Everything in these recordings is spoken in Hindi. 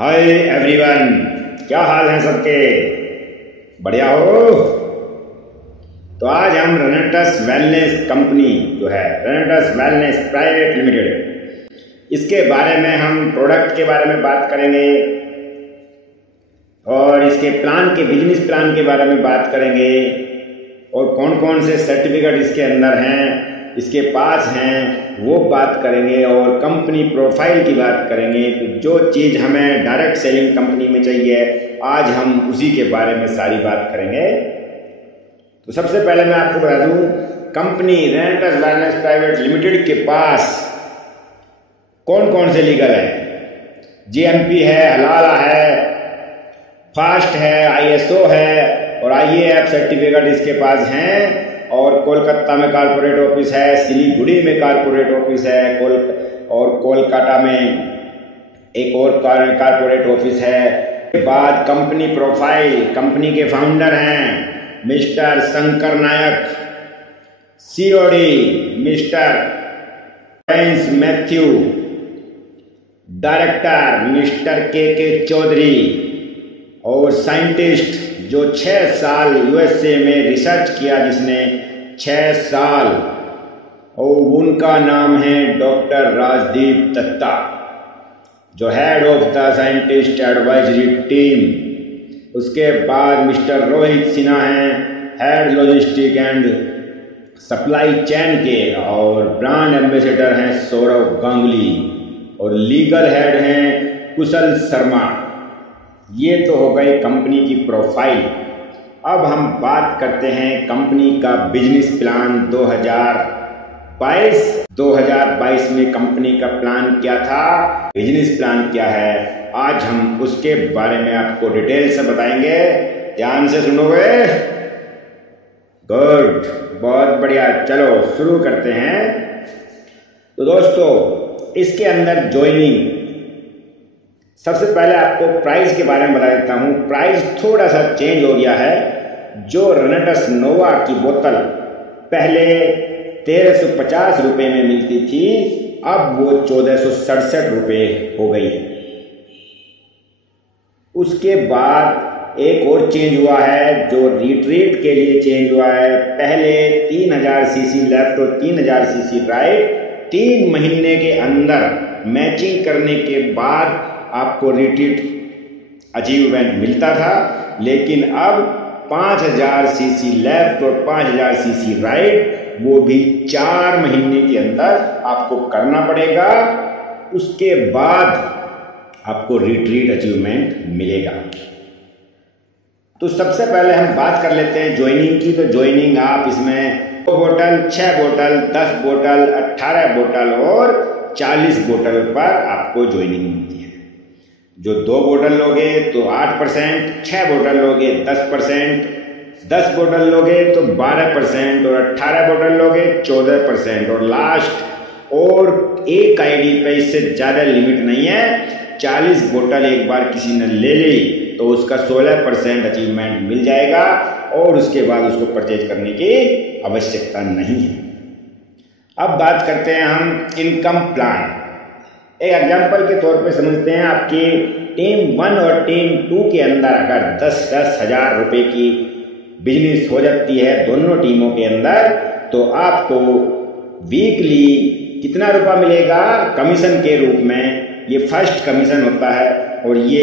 हाय एवरीवन, क्या हाल है सबके? बढ़िया हो? तो आज हम रेनेटस वेलनेस कंपनी जो है रेनेटस वेलनेस प्राइवेट लिमिटेड, इसके बारे में हम प्रोडक्ट के बारे में बात करेंगे और इसके प्लान के बिजनेस प्लान के बारे में बात करेंगे और कौन कौन से सर्टिफिकेट इसके अंदर हैं, इसके पास हैं, वो बात करेंगे और कंपनी प्रोफाइल की बात करेंगे। तो जो चीज़ हमें डायरेक्ट सेलिंग कंपनी में चाहिए, आज हम उसी के बारे में सारी बात करेंगे। तो सबसे पहले मैं आपको बता दूं, कंपनी रेनेटस वेलनेस प्राइवेट लिमिटेड के पास कौन कौन से लीगल है। जीएमपी है, हलाला है, फास्ट है, आईएसओ है और आईएएफ सर्टिफिकेट इसके पास हैं। और कोलकाता में कारपोरेट ऑफिस है, सिलीगुड़ी में कारपोरेट ऑफिस है, और कोलकाता में एक और कारपोरेट ऑफिस है। बाद कंपनी प्रोफाइल, कंपनी के फाउंडर हैं mister Shankar Nayak, COD mister prince Matthew, director mister K Chaudhary और साइंटिस्ट जो 6 साल यूएसए में रिसर्च किया, जिसने 6 साल, और उनका नाम है डॉक्टर राजदीप दत्ता, जो head of the scientist advisory team. उसके बाद मिस्टर रोहित सिन्हा हैं, head logistic and supply chain के, और ब्रांड एम्बेसडर हैं सौरव गांगुली, और लीगल हेड हैं कुशल शर्मा। ये तो हो गई कंपनी की प्रोफाइल। अब हम बात करते हैं कंपनी का बिजनेस प्लान 2022 में कंपनी का प्लान क्या था, बिजनेस प्लान क्या है, आज हम उसके बारे में आपको डिटेल से बताएंगे। ध्यान से सुनोगे? गुड, बहुत बढ़िया। चलो शुरू करते हैं। तो दोस्तों, इसके अंदर ज्वाइनिंग, सबसे पहले आपको प्राइस के बारे में बता देता हूँ। प्राइस थोड़ा सा चेंज हो गया है। जो रेनेटस नोवा की बोतल पहले 1350 रुपये में मिलती थी, अब वो 1467 रुपये हो गई है। उसके बाद एक और चेंज हुआ है, जो रिट्रीट के लिए चेंज हुआ है। पहले 3000 सीसी लेफ्ट और 3000 सीसी राइट 3 महीने के अंदर मैचिंग करने के बाद आपको रिट्रीट अचीवमेंट मिलता था, लेकिन अब 5000 सीसी लेफ्ट और 5000 सीसी राइट, वो भी 4 महीने के अंदर आपको करना पड़ेगा। उसके बाद आपको रिट्रीट अचीवमेंट मिलेगा। तो सबसे पहले हम बात कर लेते हैं ज्वाइनिंग की। तो ज्वाइनिंग आप इसमें 2 बोतल, 6 बोतल, 10 बोतल, 18 बोतल और 40 बोतल पर आपको ज्वाइनिंग मिलती है। जो 2 बोतल लोगे तो 8%, 6 बोतल लोगे 10%, 10 बोतल लोगे तो 12% और 18 बोतल लोगे 14%। और लास्ट, और एक आईडी पे इससे ज़्यादा लिमिट नहीं है। 40 बोतल एक बार किसी ने ले ली तो उसका 16% अचीवमेंट मिल जाएगा और उसके बाद उसको परचेज करने की आवश्यकता नहीं है। अब बात करते हैं हम इनकम प्लान। एक एग्जाम्पल के तौर पे समझते हैं, आपकी टीम 1 और टीम 2 के अंदर अगर 10-10 हज़ार रुपये की बिजनेस हो जाती है दोनों टीमों के अंदर, तो आपको वीकली कितना रुपया मिलेगा कमीशन के रूप में। ये फर्स्ट कमीशन होता है और ये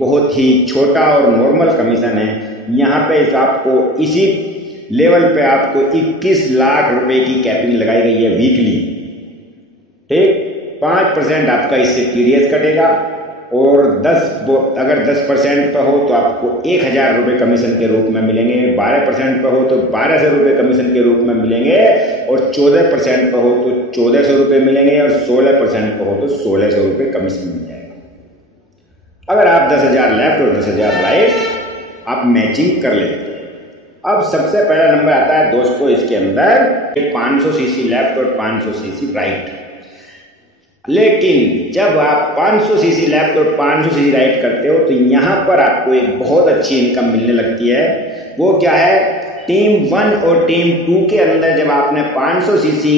बहुत ही छोटा और नॉर्मल कमीशन है। यहाँ पे आपको इसी लेवल पे आपको 21 लाख रुपए की कैपिंग लगाई गई है वीकली। ठीक, 5% आपका इससे टीडीएस कटेगा और अगर 10% पे हो तो आपको 1000 रुपये कमीशन के रूप में मिलेंगे। 12% पे हो तो 1200 रुपये कमीशन के रूप में मिलेंगे और 14% पे हो तो 1400 रुपये मिलेंगे और 16% पे हो तो 1600 रुपये कमीशन मिल जाएगा। अगर आप 10,000 लेफ्ट और 10,000 राइट आप मैचिंग कर लेते हैं। अब सबसे पहला नंबर आता है दोस्तों इसके अंदर 500 सीसी लेफ्ट और 500 सीसी राइट। लेकिन जब आप 500 सीसी लेफ्ट और 500 सीसी राइट करते हो तो यहाँ पर आपको एक बहुत अच्छी इनकम मिलने लगती है। वो क्या है? टीम 1 और टीम 2 के अंदर जब आपने 500 सीसी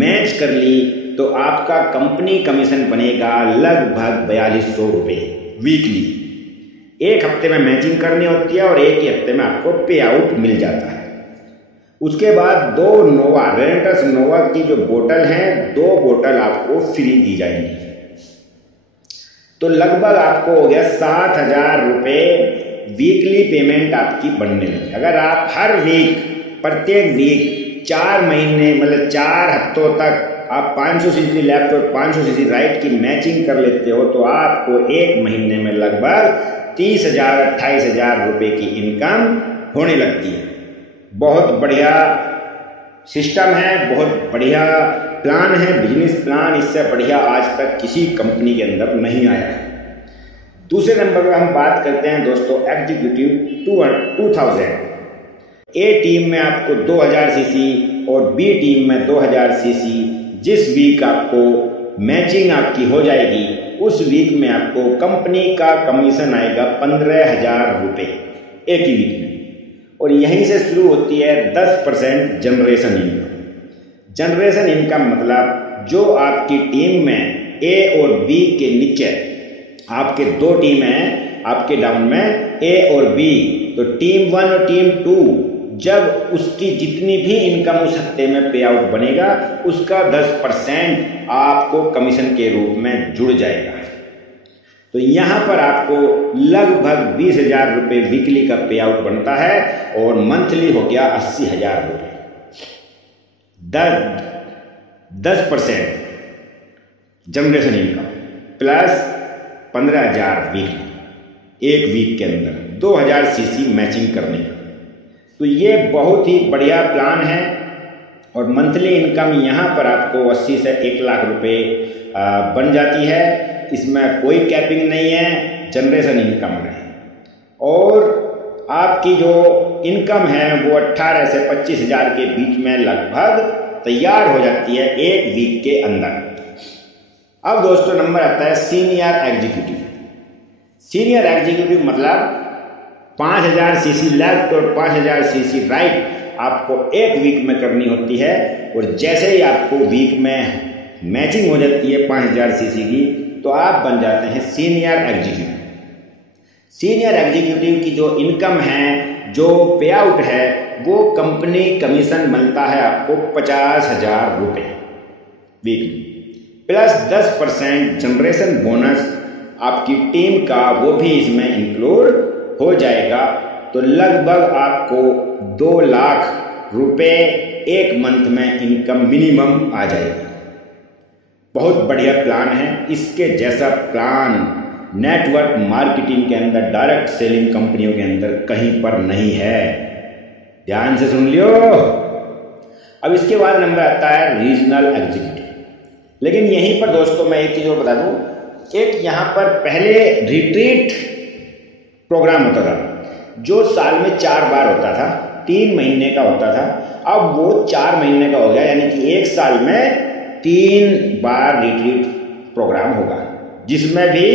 मैच कर ली तो आपका कंपनी कमीशन बनेगा लगभग 4200 रुपये। वीकली। एक हफ्ते में मैचिंग करनी होती है और एक ही हफ्ते में आपको पे आउट मिल जाता है। उसके बाद 2 नोवा रेनेटस नोवा की जो बोतल हैं 2 बोतल आपको फ्री दी जाएंगी। तो लगभग आपको हो गया 7,000 रुपये वीकली पेमेंट आपकी बनने लगी। अगर आप हर वीक प्रत्येक वीक 4 महीने मतलब 4 हफ्तों तक आप 500 सीसी लेफ्ट और 500 सीसी राइट की मैचिंग कर लेते हो तो आपको एक महीने में लगभग 30,000-28,000 रुपये की इनकम होने लगती है। बहुत बढ़िया सिस्टम है, बहुत बढ़िया प्लान है, बिजनेस प्लान। इससे बढ़िया आज तक किसी कंपनी के अंदर नहीं आया है। दूसरे नंबर पर हम बात करते हैं दोस्तों एग्जीक्यूटिव 2000। ए टीम में आपको 2000 सीसी और बी टीम में 2000 सीसी। जिस वीक आपको मैचिंग आपकी हो जाएगी उस वीक में आपको कंपनी का कमीशन आएगा 15,000 रुपये एक ही वीक में। और यहीं से शुरू होती है 10% जनरेशन इनकम। जनरेशन इनकम मतलब जो आपकी टीम में ए और बी के नीचे आपके 2 टीम हैं आपके डाउन में ए और बी, तो टीम 1 और टीम 2 जब उसकी जितनी भी इनकम उस हफ्ते में पे आउट बनेगा उसका 10% आपको कमीशन के रूप में जुड़ जाएगा। तो यहाँ पर आपको लगभग 20,000 रुपये वीकली का पे आउट बनता है और मंथली हो गया 80,000 रुपये। 10% जनरेशन इनकम प्लस 15,000 वीकली एक वीक के अंदर 2000 सीसी मैचिंग करने का। तो ये बहुत ही बढ़िया प्लान है और मंथली इनकम यहाँ पर आपको 80 से 1 लाख रुपए बन जाती है। इसमें कोई कैपिंग नहीं है जनरेशन इनकम में। और आपकी जो इनकम है वो 18 से 25,000 के बीच में लगभग तैयार हो जाती है एक वीक के अंदर। अब दोस्तों नंबर आता है सीनियर एग्जीक्यूटिव। सीनियर एग्जीक्यूटिव मतलब 5,000 सीसी लेफ्ट और 5,000 सीसी राइट आपको एक वीक में करनी होती है। और जैसे ही आपको वीक में मैचिंग हो जाती है 5,000 सीसी की तो आप बन जाते हैं सीनियर एग्जीक्यूटिव। सीनियर एग्जीक्यूटिव की जो इनकम है जो पे आउट है वो कंपनी कमीशन मिलता है आपको 50,000 रुपये वीक प्लस 10% जनरेशन बोनस आपकी टीम का वो भी इसमें इंक्लूड हो जाएगा। तो लगभग आपको 2 लाख रुपए एक मंथ में इनकम मिनिमम आ जाएगी। बहुत बढ़िया प्लान है। इसके जैसा प्लान नेटवर्क मार्केटिंग के अंदर डायरेक्ट सेलिंग कंपनियों के अंदर कहीं पर नहीं है। ध्यान से सुन लियो। अब इसके बाद नंबर आता है रीजनल एग्जीक्यूटिव। लेकिन यहीं पर दोस्तों मैं एक चीज और बता दूं, एक यहां पर पहले रिट्रीट प्रोग्राम होता था जो साल में 4 बार होता था, 3 महीने का होता था। अब वो 4 महीने का हो गया, यानी कि एक साल में 3 बार रिट्रीट प्रोग्राम होगा जिसमें भी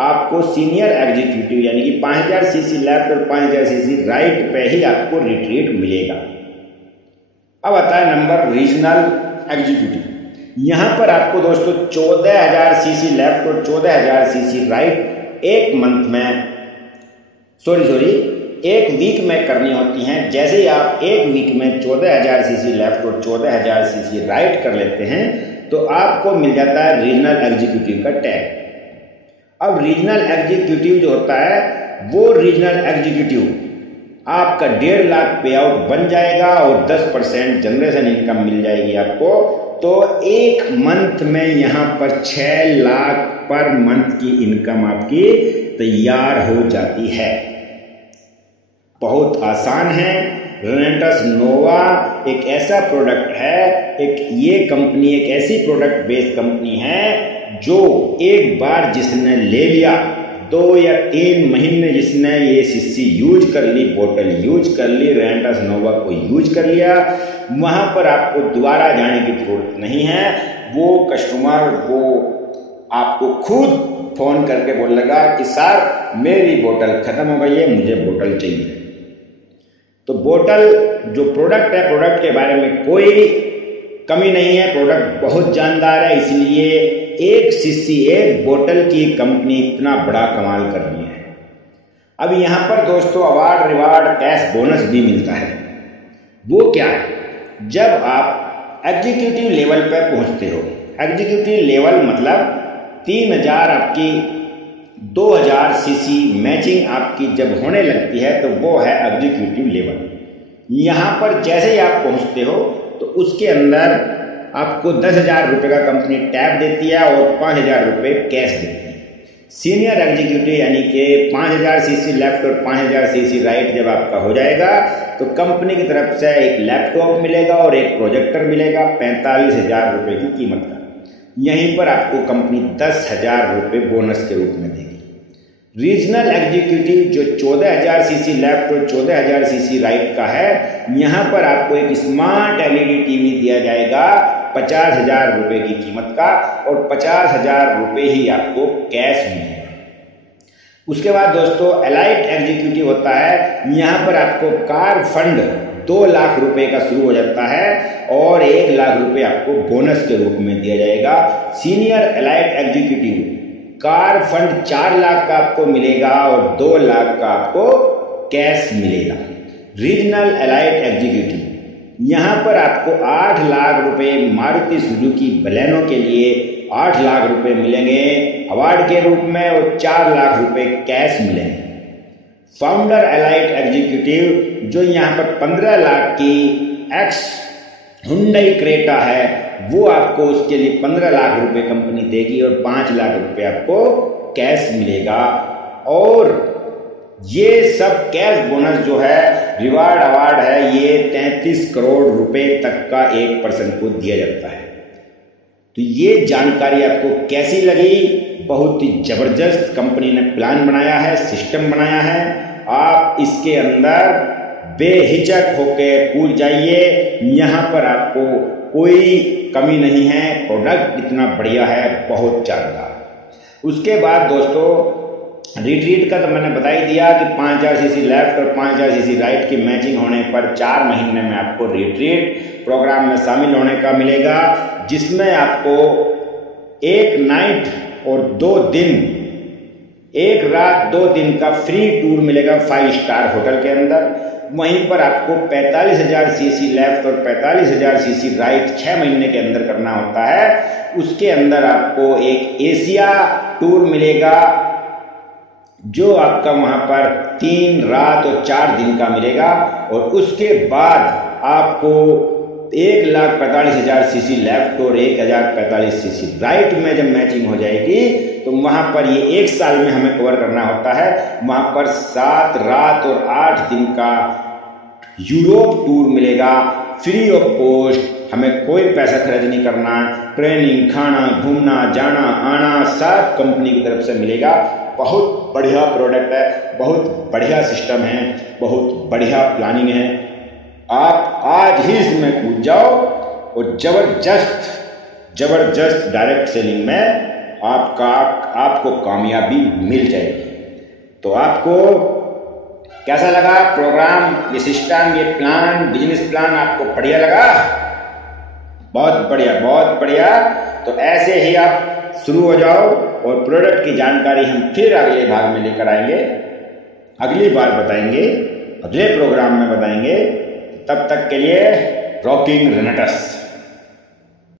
आपको सीनियर एग्जीक्यूटिव यानी कि 5,000 सीसी लेफ्ट और 5,000 सीसी राइट पे ही आपको रिट्रीट मिलेगा। अब आता है नंबर रीजनल एग्जीक्यूटिव। यहां पर आपको दोस्तों 14,000 सीसी लेफ्ट और 14,000 सीसी राइट एक मंथ में एक वीक में करनी होती हैं। जैसे ही आप एक वीक में 14,000 सीसी लेफ्ट और 14,000 सीसी राइट कर लेते हैं तो आपको मिल जाता है रीजनल एग्जीक्यूटिव का टैग। अब रीजनल एग्जीक्यूटिव जो होता है वो रीजनल एग्जीक्यूटिव आपका 1.5 लाख पे आउट बन जाएगा और 10% जनरेशन इनकम मिल जाएगी आपको। तो एक मंथ में यहां पर 6 लाख पर मंथ की इनकम आपकी तैयार हो जाती है। बहुत आसान है। रेनेटस नोवा एक ऐसा प्रोडक्ट है, ये कंपनी एक ऐसी प्रोडक्ट बेस्ड कंपनी है जो एक बार जिसने ले लिया 2 या 3 महीने जिसने ये सीसी यूज कर ली, बोतल यूज कर ली, रेनेटस नोवा को यूज कर लिया, वहां पर आपको दोबारा जाने की जरूरत नहीं है। वो कस्टमर वो आपको खुद फोन करके बोलेगा कि सर मेरी बोतल खत्म हो गई है, मुझे बोतल चाहिए। तो बोतल जो प्रोडक्ट है, प्रोडक्ट के बारे में कोई कमी नहीं है, प्रोडक्ट बहुत जानदार है, इसलिए एक सीसी एक बोतल की कंपनी इतना बड़ा कमाल कर रही है। अब यहाँ पर दोस्तों अवार्ड रिवार्ड कैश बोनस भी मिलता है। वो क्या है? जब आप एग्जीक्यूटिव लेवल पर पहुँचते हो, एग्जीक्यूटिव लेवल मतलब 3000 आपकी 2000 सीसी मैचिंग आपकी जब होने लगती है तो वो है एग्जीक्यूटिव लेवल। यहाँ पर जैसे ही आप पहुँचते हो तो उसके अंदर आपको 10,000 रुपये का कंपनी टैब देती है और 5,000 रुपये कैश देती है। सीनियर एग्जीक्यूटिव यानी कि 5,000 सीसी लेफ्ट और 5,000 सीसी राइट जब आपका हो जाएगा तो कंपनी की तरफ से एक लैपटॉप मिलेगा और एक प्रोजेक्टर मिलेगा 45,000 रुपये की कीमत का। यहीं पर आपको कंपनी 10,000 रुपये बोनस के रूप में देगी। रीजनल एग्जीक्यूटिव जो 14,000 सीसी लेफ्ट और 14,000 सीसी राइट का है, यहाँ पर आपको एक स्मार्ट एलईडी टीवी दिया जाएगा 50,000 रुपये की कीमत का और 50,000 रुपये ही आपको कैश मिलेगा। उसके बाद दोस्तों एलाइट एग्जीक्यूटिव होता है, यहाँ पर आपको कार फंड 2 लाख रुपए का शुरू हो जाता है और 1 लाख रुपए आपको बोनस के रूप में दिया जाएगा। Senior elite executive car fund 4 lakh का आपको मिलेगा और 2 लाख का आपको कैश मिलेगा। रीजनल एलाइट एग्जीक्यूटिव यहाँ पर आपको 8 लाख रुपए मारुति सुजुकी बलेनो के लिए 8 लाख रुपए मिलेंगे अवार्ड के रूप में और 4 लाख रुपए कैश मिलेंगे। फाउंडर एलाइट एग्जीक्यूटिव जो यहाँ पर 15 लाख की एक्स हुंडई क्रेटा है, वो आपको उसके लिए 15 लाख रुपए कंपनी देगी और 5 लाख रुपए आपको कैश मिलेगा। और ये सब कैश बोनस जो है रिवार्ड अवार्ड है, ये 33 करोड़ रुपए तक का एक पर्सन को दिया जाता है। तो ये जानकारी आपको कैसी लगी? बहुत ही जबरदस्त कंपनी ने प्लान बनाया है, सिस्टम बनाया है। आप इसके अंदर बेहिचक होके कूद जाइए, यहाँ पर आपको कोई कमी नहीं है, प्रोडक्ट इतना बढ़िया है, बहुत शानदार। उसके बाद दोस्तों रिट्रीट का तो मैंने बता ही दिया कि 5,000 सीसी लेफ्ट और 5,000 सीसी राइट की मैचिंग होने पर 4 महीने में आपको रिट्रीट प्रोग्राम में शामिल होने का मिलेगा, जिसमें आपको 1 नाइट और 2 दिन, 1 रात 2 दिन का फ्री टूर मिलेगा 5 स्टार होटल के अंदर। वहीं पर आपको 45,000 सीसी लेफ्ट और 45,000 सीसी राइट 6 महीने के अंदर करना होता है। उसके अंदर आपको एक एशिया टूर मिलेगा जो आपका वहां पर 3 रात और 4 दिन का मिलेगा। और उसके बाद आपको 1,45,000 सीसी लेफ्ट और 1,045 सीसी राइट में जब मैचिंग हो जाएगी तो वहां पर ये 1 साल में हमें कवर करना होता है। वहां पर 7 रात और 8 दिन का यूरोप टूर मिलेगा फ्री ऑफ कॉस्ट। हमें कोई पैसा खर्च नहीं करना है। ट्रेनिंग, खाना, घूमना, जाना, आना सब कंपनी की तरफ से मिलेगा। बहुत बढ़िया प्रोडक्ट है, बहुत बढ़िया सिस्टम है, बहुत बढ़िया प्लानिंग है। आप आज ही इसमें कूद जाओ और जबरदस्त डायरेक्ट सेलिंग में आपको कामयाबी मिल जाएगी। तो आपको कैसा लगा प्रोग्राम, ये सिस्टम, ये प्लान, बिजनेस प्लान आपको बढ़िया लगा? बहुत बढ़िया, बहुत बढ़िया। तो ऐसे ही आप शुरू हो जाओ और प्रोडक्ट की जानकारी हम फिर अगले भाग में लेकर आएंगे, अगली बार बताएंगे, अगले प्रोग्राम में बताएंगे। तब तक के लिए रॉकिंग रेनेटस।